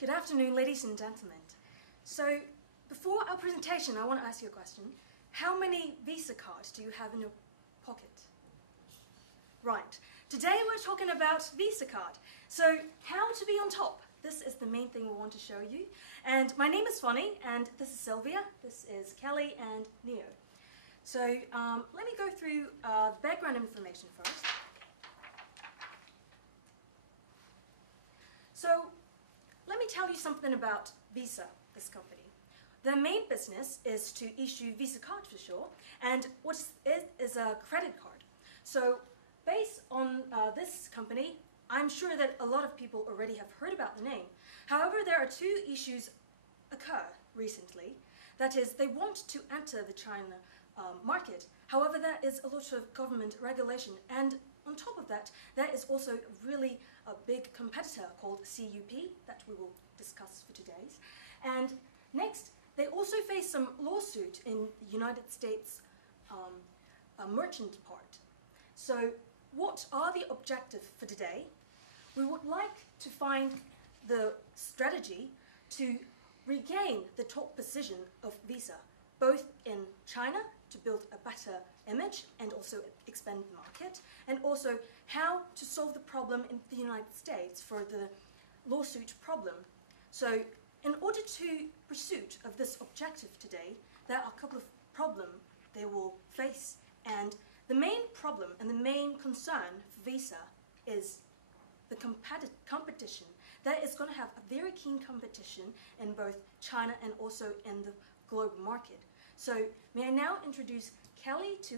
Good afternoon, ladies and gentlemen. So, before our presentation, I want to ask you a question. How many Visa cards do you have in your pocket? Right. Today we're talking about Visa card. So, how to be on top. This is the main thing we want to show you. And my name is Fonny, and this is Sylvia, this is Kelly, and Neo. So, let me go through background information first. So, let me tell you something about Visa, this company. Their main business is to issue Visa cards for sure, and what it is a credit card. So, based on this company, I'm sure that a lot of people already have heard about the name. However, there are two issues occur recently. That is, they want to enter the China market. However, there is a lot of government regulation, and on top of that, there is also really a big competitor called CUP that we will discuss for today's. And next, they also face some lawsuit in the United States merchant part. So what are the objectives for today? We would like to find the strategy to regain the top position of Visa, both in China to build a better image and also expand the market, and also how to solve the problem in the United States for the lawsuit problem. So in order to pursuit of this objective today, there are a couple of problems they will face. And the main problem and the main concern for Visa is the competition. That is going to have a very keen competition in both China and also in the global market. So may I now introduce Kelly to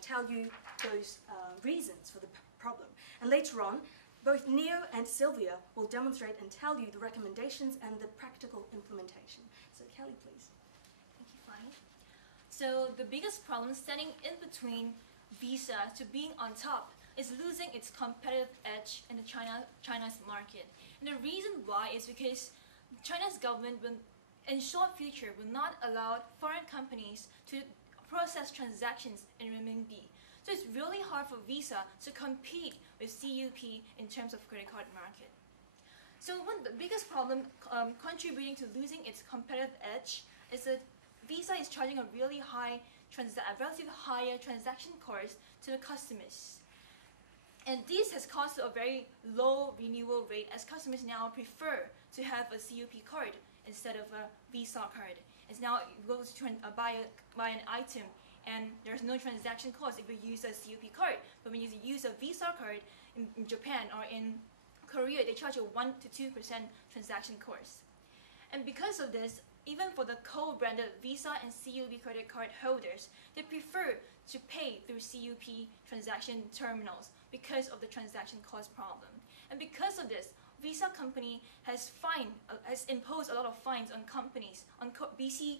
tell you those reasons for the problem. And later on, both Neo and Sylvia will demonstrate and tell you the recommendations and the practical implementation. So Kelly, please. Thank you, Fanny. So the biggest problem standing in between Visa to being on top is losing its competitive edge in the China's market. And the reason why is because China's government will, in short future, will not allow foreign companies to process transactions in renminbi. So it's really hard for Visa to compete with CUP in terms of credit card market. So one of the biggest problem contributing to losing its competitive edge is that Visa is charging a really high, relatively higher transaction cost to the customers. And this has caused a very low renewal rate, as customers now prefer to have a CUP card instead of a Visa card. It's now it goes to buy an item, and there's no transaction cost if you use a CUP card. But when you use a Visa card in Japan or in Korea, they charge a 1 to 2% transaction cost. And because of this, even for the co-branded Visa and CUP credit card holders, they prefer to pay through CUP transaction terminals because of the transaction cost problem. And because of this, Visa company has imposed a lot of fines on companies. On BC,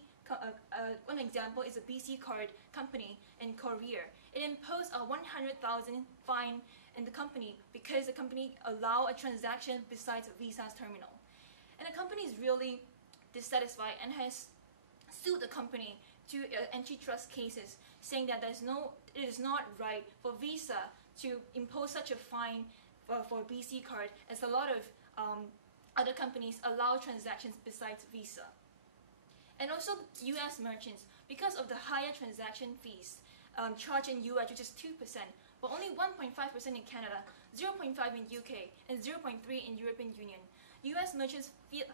one example is a BC card company in Korea. It imposed a 100,000 fine in the company because the company allowed a transaction besides Visa's terminal. And the company is really dissatisfied and has sued the company to antitrust cases, saying that it is not right for Visa to impose such a fine for BC card, as a lot of other companies allow transactions besides Visa. And also US merchants, because of the higher transaction fees charged in US, which is 2%, but only 1.5% in Canada, 0.5% in UK, and 0.3% in European Union. US merchants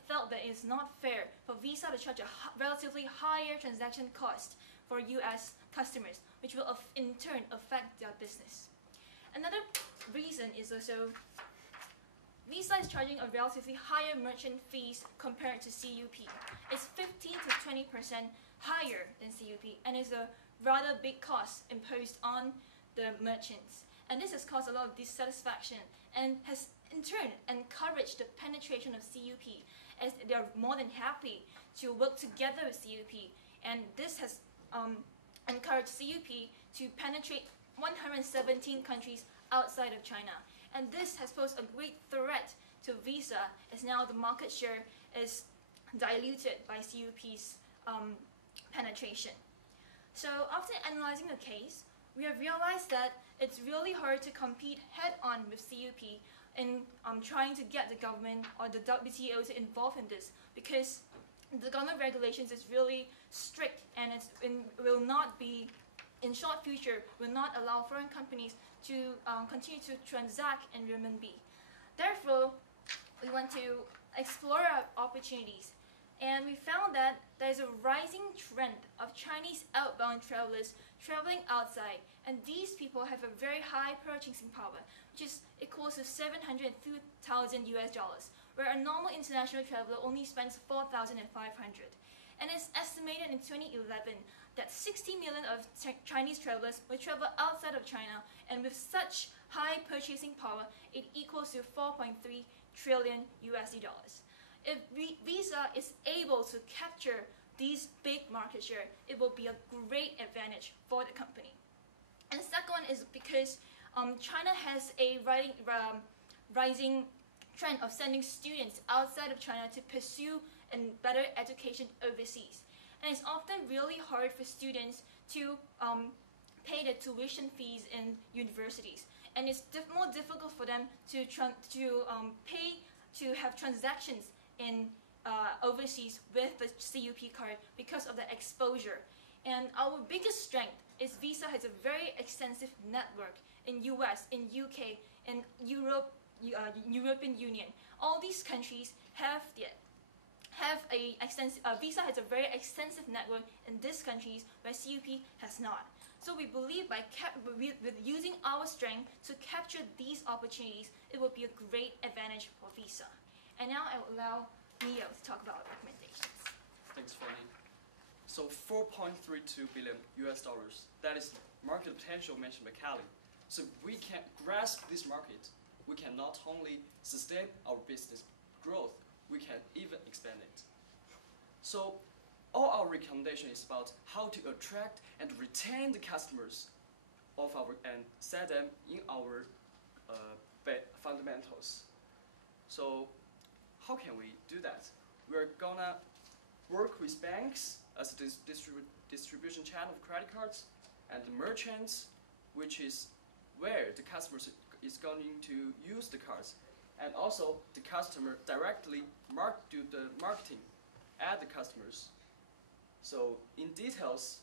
felt that it is not fair for Visa to charge a relatively higher transaction cost for US customers, which will in turn affect their business. Another reason is also Visa is charging a relatively higher merchant fees compared to CUP. It's 15 to 20% higher than CUP, and is a rather big cost imposed on the merchants. And this has caused a lot of dissatisfaction and has in turn encouraged the penetration of CUP, as they are more than happy to work together with CUP. And this has encouraged CUP to penetrate 117 countries outside of China. And this has posed a great threat to Visa, as now the market share is diluted by CUP's penetration. So after analyzing the case, we have realized that it's really hard to compete head-on with CUP in trying to get the government or the WTO to involve in this, because the government regulations is really strict, and will not be, in short future, will not allow foreign companies to continue to transact in renminbi. Therefore, we want to explore our opportunities, and we found that there's a rising trend of Chinese outbound travelers traveling outside, and these people have a very high purchasing power, which is equals to $702,000 US, where a normal international traveler only spends $4,500. And it's estimated in 2011 that 60 million of Chinese travelers will travel outside of China, and with such high purchasing power, it equals to 4.3 trillion USD. If Visa is able to capture these big market share, it will be a great advantage for the company. And second one is because China has a rising trend of sending students outside of China to pursue a better education overseas. And it's often really hard for students to pay the tuition fees in universities. And it's more difficult for them to have transactions in overseas with the CUP card because of the exposure. And our biggest strength is Visa has a very extensive network in US, in UK, in Europe, European Union. All these countries Visa has a very extensive network in these countries where CUP has not. So we believe with using our strength to capture these opportunities, it will be a great advantage for Visa. And now I will allow Neo to talk about recommendations. Thanks, Fanny. So 4.32 billion US dollars, that is market potential mentioned by Kelly. So if we can grasp this market, we can not only sustain our business growth, we can even expand it. So all our recommendation is about how to attract and retain the customers of our and set them in our fundamentals. So how can we do that? We're gonna work with banks as a distribution channel of credit cards, and the merchants, which is where the customers is going to use the cards, and also the customer directly do the marketing at the customers. So in details,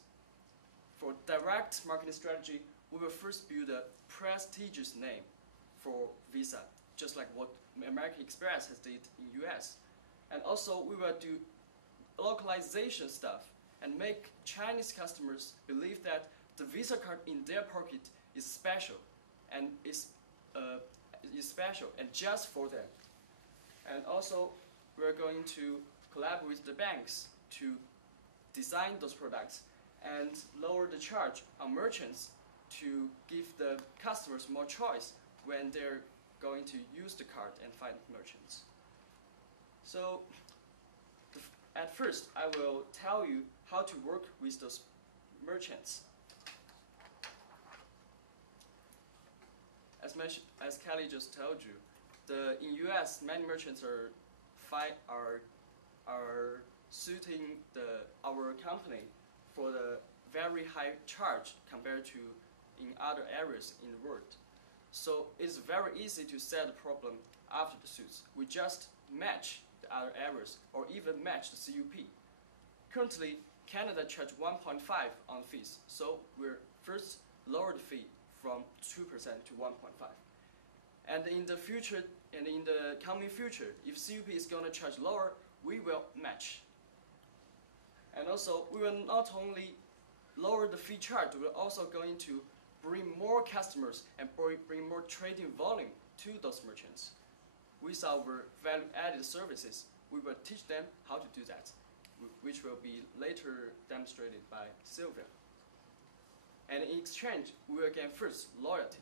for direct marketing strategy, we will first build a prestigious name for Visa, just like what American Express has did in US. And also we will do localization stuff and make Chinese customers believe that the Visa card in their pocket is special and is special and just for them. And also we're going to collaborate with the banks to design those products and lower the charge on merchants to give the customers more choice when they're going to use the card and find merchants. So at first, I will tell you how to work with those merchants. As Kelly just told you, in US, many merchants are suiting our company for the very high charge compared to in other areas in the world. So it's very easy to set the problem after the suits. We just match the other areas or even match the CUP. Currently, Canada charges 1.5 on fees, so we'll first lower the fee from 2% to 1.5. And in the future, and in the coming future, if CUP is going to charge lower, we will match. And also, we will not only lower the fee charge, we're also going to bring more customers and bring more trading volume to those merchants. With our value-added services, we will teach them how to do that, which will be later demonstrated by Sylvia. And in exchange, we will gain first loyalty.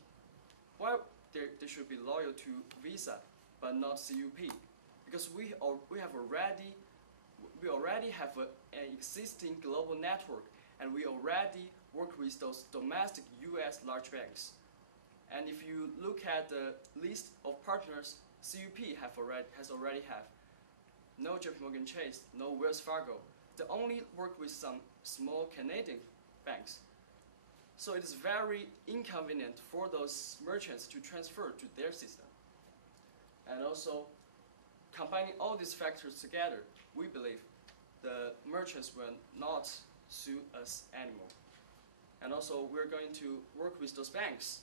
Why they should be loyal to Visa but not CUP? Because we already have an existing global network, and we already work with those domestic US large banks. And if you look at the list of partners, CUP has already have no JP Morgan Chase, no Wells Fargo. They only work with some small Canadian banks. So it is very inconvenient for those merchants to transfer to their system. And also, combining all these factors together, we believe the merchants will not sue us anymore. And also, we're going to work with those banks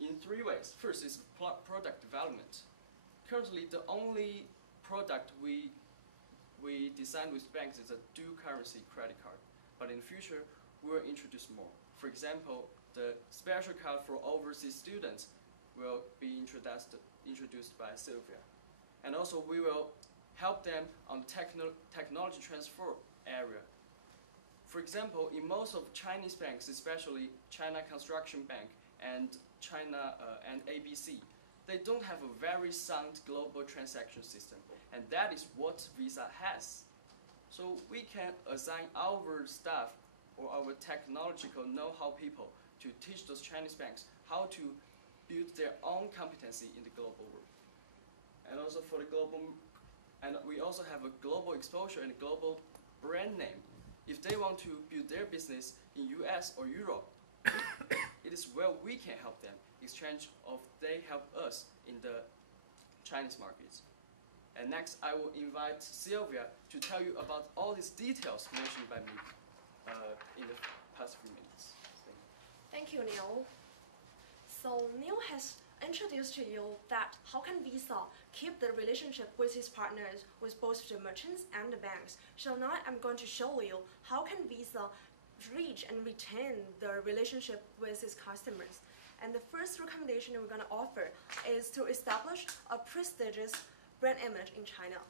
in 3 ways. First is product development. Currently, the only product we design with banks is a dual currency credit card. But in the future, we will introduce more. For example, the special card for overseas students will be introduced by Sylvia. And also, we will help them on technology transfer area. For example, in most of Chinese banks, especially China Construction Bank and China and ABC, they don't have a very sound global transaction system, and that is what Visa has. So we can assign our staff or our technological know-how people to teach those Chinese banks how to build their own competency in the global world. And also for the global, and we also have a global exposure and a global brand name. If they want to build their business in US or Europe, it is where we can help them, exchange of they help us in the Chinese markets. And next, I will invite Sylvia to tell you about all these details mentioned by me in the past few minutes. Thank you, Neil. So Neil has introduced to you that how can Visa keep the relationship with its partners, with both the merchants and the banks. So now I'm going to show you how can Visa reach and retain the relationship with its customers. And the first recommendation we're going to offer is to establish a prestigious brand image in China.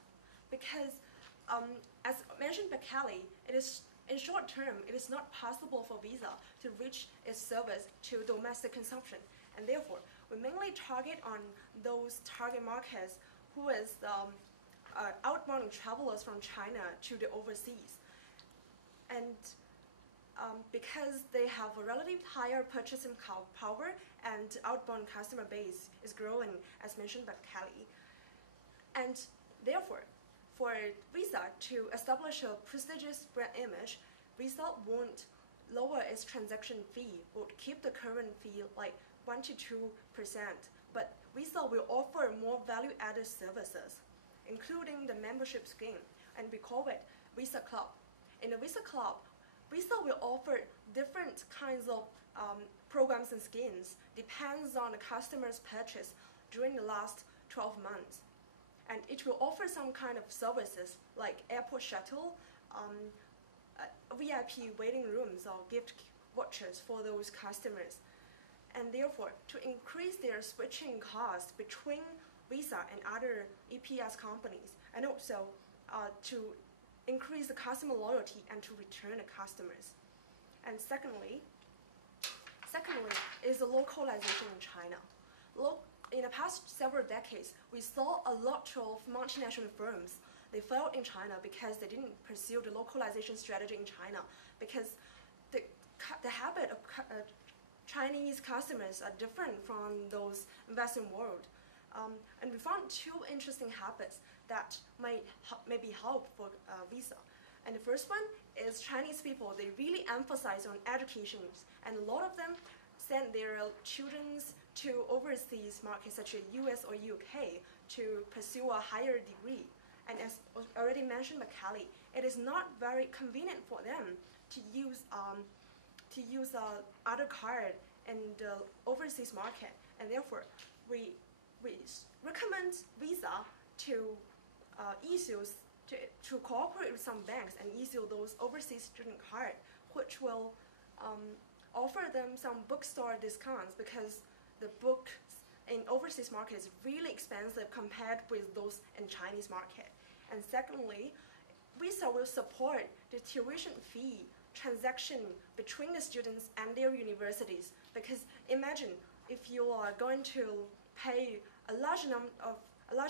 Because as mentioned by Kelly, it is in short term, it is not possible for Visa to reach its service to domestic consumption. And therefore, we mainly target on those target markets who is outbound travelers from China to the overseas. And because they have a relatively higher purchasing power and outbound customer base is growing, as mentioned by Kelly. And therefore, for Visa to establish a prestigious brand image, Visa won't lower its transaction fee, would keep the current fee like 1 to 2%, but Visa will offer more value-added services, including the membership scheme, and we call it Visa Club. In the Visa Club, Visa will offer different kinds of programs and schemes, depends on the customer's purchase during the last 12 months. And it will offer some kind of services like airport shuttle, VIP waiting rooms or gift vouchers for those customers. And therefore, to increase their switching cost between Visa and other EPS companies, and also to increase the customer loyalty and to return the customers. And secondly is the localization in China. In the past several decades, we saw a lot of multinational firms. They failed in China because they didn't pursue the localization strategy in China, because the habit of Chinese customers are different from those Western world. And we found 2 interesting habits that maybe help for Visa. And the first one is Chinese people, they really emphasize on education, and a lot of them send their children to overseas markets such as US or UK to pursue a higher degree. And as was already mentioned by Kelly, it is not very convenient for them to use other card in the overseas market, and therefore we recommend Visa to to cooperate with some banks and issue those overseas student cards, which will offer them some bookstore discounts, because the books in overseas market is really expensive compared with those in Chinese market. And secondly, Visa will support the tuition fee transaction between the students and their universities, because imagine if you are going to pay a large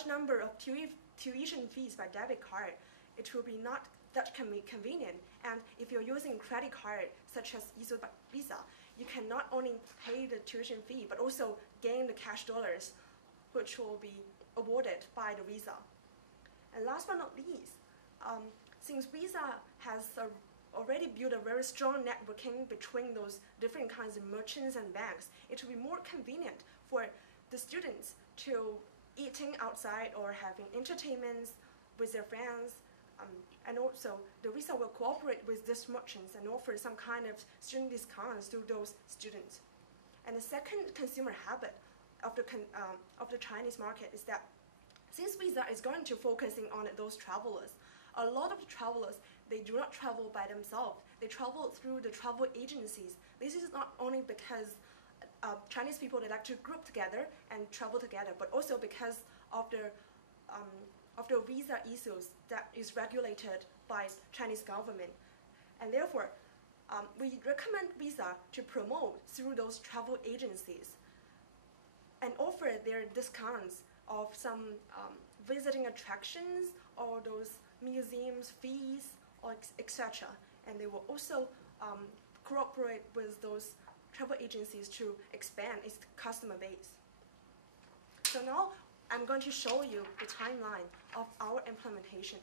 number of tuition fees by debit card, it will be not that convenient. And if you're using credit card such as issued by Visa, you can not only pay the tuition fee but also gain the cash dollars, which will be awarded by the Visa. And last but not least, since Visa has a already built a very strong networking between those different kinds of merchants and banks. It will be more convenient for the students to eating outside or having entertainments with their friends. And also, the Visa will cooperate with these merchants and offer some kind of student discounts to those students. And the second consumer habit of the Chinese market is that since Visa is going to focusing on those travelers, a lot of the travelers, they do not travel by themselves. They travel through the travel agencies. This is not only because Chinese people, they like to group together and travel together, but also because of the visa issues that is regulated by Chinese government. And therefore, we recommend Visa to promote through those travel agencies and offer their discounts of some visiting attractions or those museums fees, or etc. And they will also cooperate with those travel agencies to expand its customer base. So now I'm going to show you the timeline of our implementation.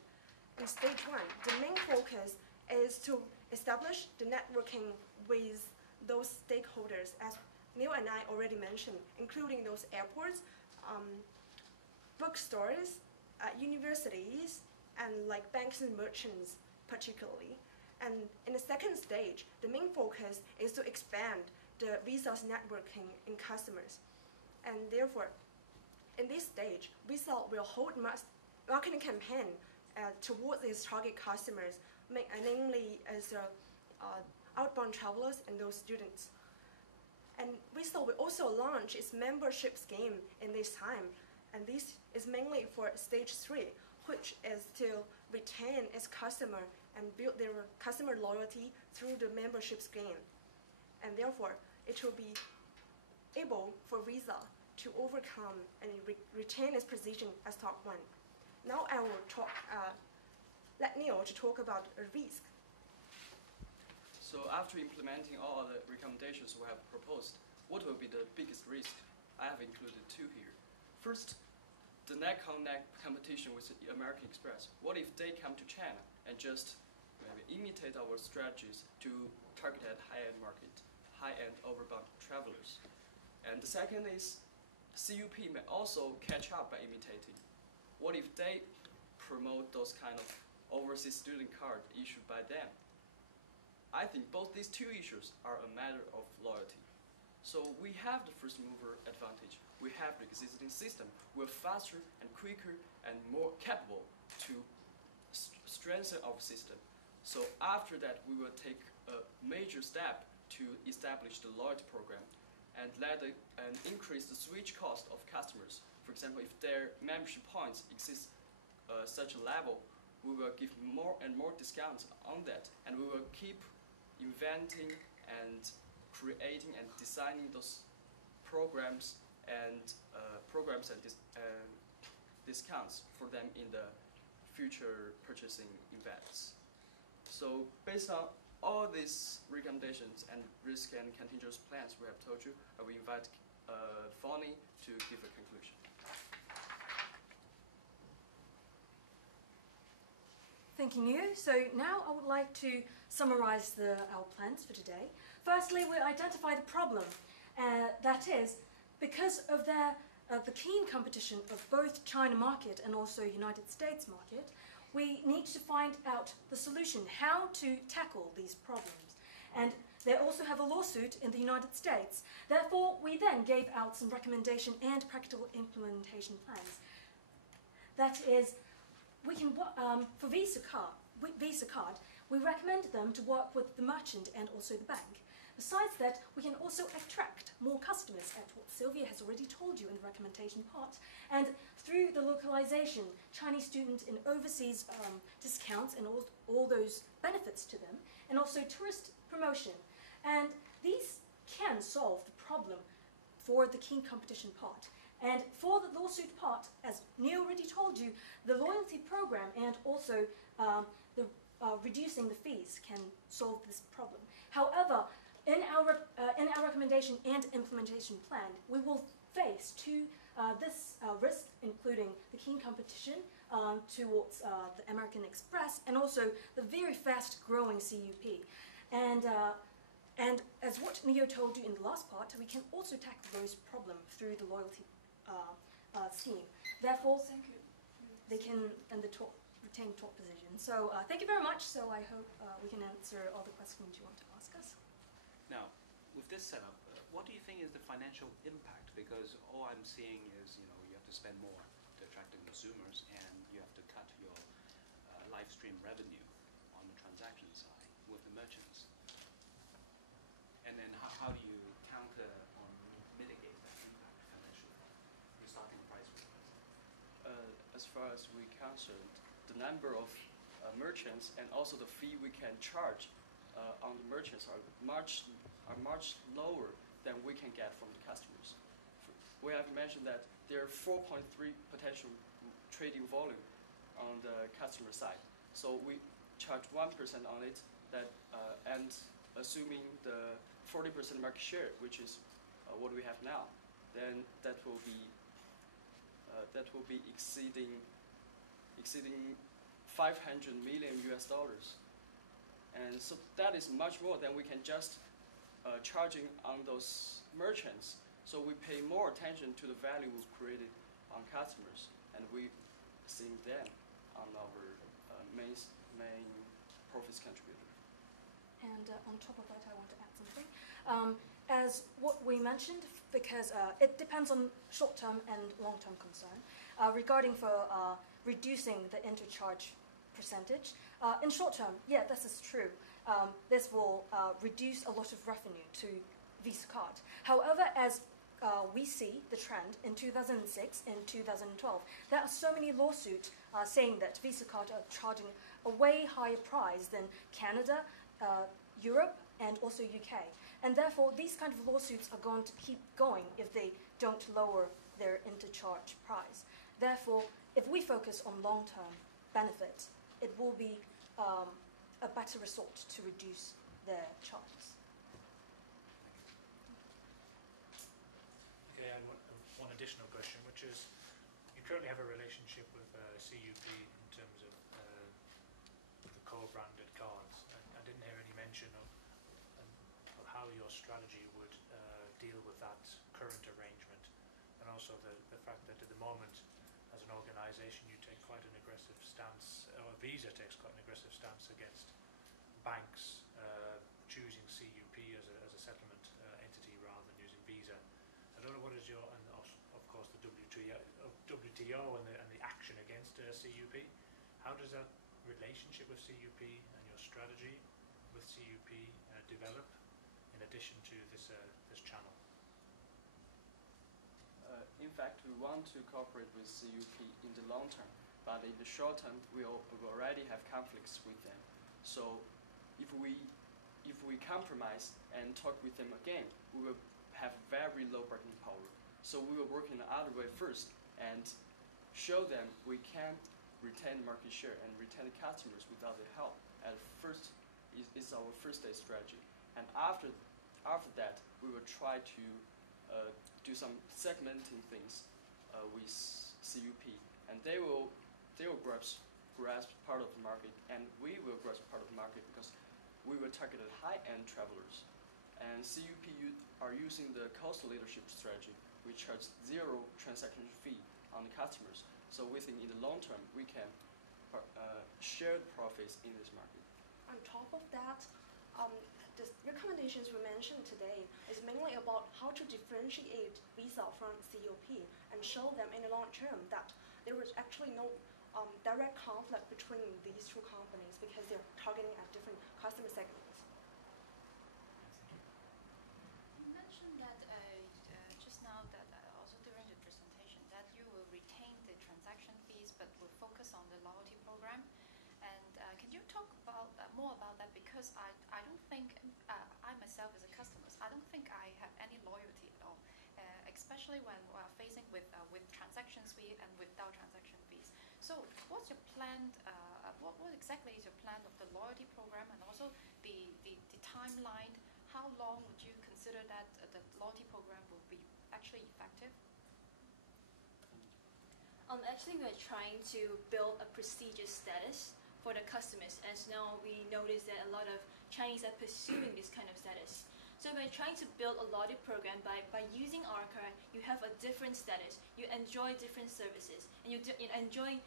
In stage 1, the main focus is to establish the networking with those stakeholders, as Neil and I already mentioned, including those airports, bookstores, universities, and like banks and merchants particularly. And in the second stage, the main focus is to expand the Visa's networking in customers. And therefore, in this stage, Visa will hold marketing campaign towards these target customers, namely as outbound travelers and those students. And Visa will also launch its membership scheme in this time. And this is mainly for stage 3, which is to retain its customer and build their customer loyalty through the membership scheme. And therefore, it will be able for Visa to overcome and retain its position as top 1. Now I will let Neil to talk about risk. So after implementing all the recommendations we have proposed, what will be the biggest risk? I have included 2 here. First, the neck-on-neck competition with American Express. What if they come to China and just maybe imitate our strategies to target at high-end market, high-end overbound travelers? And the second is, CUP may also catch up by imitating. What if they promote those kind of overseas student card issued by them? I think both these 2 issues are a matter of loyalty. So we have the first mover advantage. We have the existing system. We're faster and quicker and more capable to strengthen our system. So after that, we will take a major step to establish the loyalty program and increase the switch cost of customers. For example, if their membership points exceed such a level, we will give more and more discounts on that, and we will keep inventing and creating and designing those programs and discounts for them in the future purchasing events. So based on all these recommendations and risk and contingency plans we have told you, I will invite Fonny to give a conclusion. Thank you, Niu. So now I would like to summarize our plans for today. Firstly, we identify the problem. That is, because of the keen competition of both China market and also United States market, we need to find out the solution, how to tackle these problems. And they also have a lawsuit in the United States. Therefore, we then gave out some recommendation and practical implementation plans. That is, we can for Visa card, we recommend them to work with the merchant and also the bank. Besides that, we can also attract more customers, as what Sylvia has already told you in the recommendation part. And through the localization, Chinese students in overseas discounts and all those benefits to them, and also tourist promotion. And these can solve the problem for the keen competition part. And for the lawsuit part, as Neil already told you, the loyalty program and also reducing the fees can solve this problem. However, in our recommendation and implementation plan, we will face this risk, including the keen competition towards the American Express and also the very fast-growing CUP. And as what Neo told you in the last part, we can also tackle those problems through the loyalty scheme. Therefore, they can retain top position. So thank you very much. So I hope we can answer all the questions you want to ask us. Now, with this setup, what do you think is the financial impact? Because all I'm seeing is, you have to spend more to attract the consumers, and you have to cut your live stream revenue on the transaction side with the merchants. And then how do you counter or mitigate that impact financially? Your starting price with As far as we concerned, the number of merchants and also the fee we can charge on the merchants are much lower than we can get from the customers. We have mentioned that there are 4.3 potential trading volume on the customer side. So we charge 1% on it, and assuming the 40% market share, which is what we have now, then that will be exceeding 500 million US dollars, and so that is much more than we can just charging on those merchants. So we pay more attention to the value we've created on customers, and we see them on our main profits contributor. And on top of that, I want to add something. As what we mentioned, because it depends on short-term and long-term concern, regarding for reducing the intercharge percentage. In short-term, yeah, this is true. This will reduce a lot of revenue to Visa card. However, as we see the trend in 2006 and 2012, there are so many lawsuits saying that Visa card are charging a way higher price than Canada, Europe, and also UK. And therefore, these kind of lawsuits are going to keep going if they don't lower their interchange price. Therefore, if we focus on long-term benefits, it will be a better result to reduce their charges. Okay, I want one additional question, which is, you currently have a relationship with CUP in terms of the co-branded cards. I didn't hear any mention of how your strategy would deal with that current arrangement, and also the fact that at the moment, as an organisation, you take quite an aggressive stance, or Visa takes quite an aggressive stance against banks choosing CUP as a settlement entity rather than using Visa. I don't know what is your, and of course the WTO and the action against CUP. How does that relationship with CUP and your strategy with CUP develop in addition to this channel? In fact, we want to cooperate with CUP in the long term, but in the short term, we already have conflicts with them. So if we compromise and talk with them again, we will have very low bargaining power. So we will work in the other way first and show them we can retain market share and retain the customers without their help. At first, is our first day strategy. And after that, we will try to do some segmenting things with CUP, and they will grasp part of the market, and we will grasp part of the market because we will target the high-end travelers. And CUP are using the cost leadership strategy. We charge 0 transaction fee on the customers. So we think in the long term we can share the profits in this market. On top of that, the recommendations we mentioned today is mainly about how to differentiate Visa from CUP and show them in the long term that there was actually no direct conflict between these two companies because they're targeting at different customer segments. You mentioned that just now that also during the presentation that you will retain the transaction fees but will focus on the loyalty program. And can you talk about more about that? Because I don't think, I myself as a customer, I don't think I have any loyalty at all, especially when facing with transactions fee and without transaction fees. So what's your plan, what exactly is your plan of the loyalty program, and also the timeline? How long would you consider that the loyalty program will be actually effective? Actually, we're trying to build a prestigious status for the customers, as now we notice that a lot of Chinese are pursuing this kind of status. So we're trying to build a loyalty program by using our card. You have a different status. You enjoy different services, and you enjoy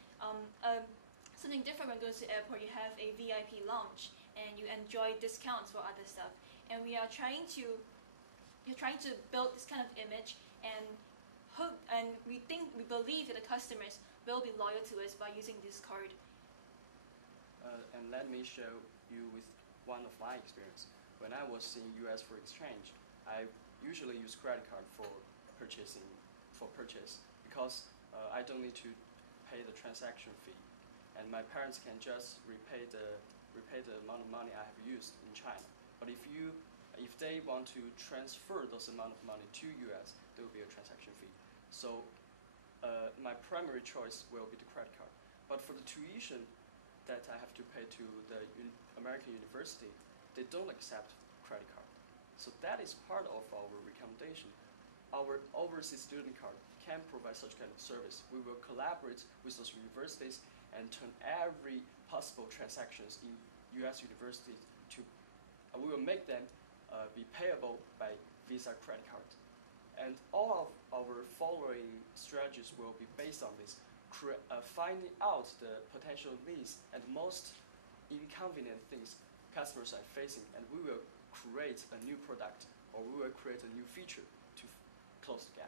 something different when going to the airport. You have a VIP lounge, and you enjoy discounts for other stuff. And we are trying to build this kind of image, and hope, and we believe that the customers will be loyal to us by using this card. And let me show you with one of my experience. When I was in US for exchange, I usually use credit card for purchase because I don't need to pay the transaction fee, and my parents can just repay the amount of money I have used in China. But if they want to transfer those amount of money to US, there will be a transaction fee. So my primary choice will be the credit card. But for the tuition that I have to pay to the American university, they don't accept credit card. So that is part of our recommendation. Our overseas student card can provide such kind of service. We will collaborate with those universities and turn every possible transactions in US universities to, we will make them be payable by Visa credit card. And all of our following strategies will be based on this, finding out the potential needs and most inconvenient things customers are facing, and we will create a new product, or we will create a new feature to close the gap.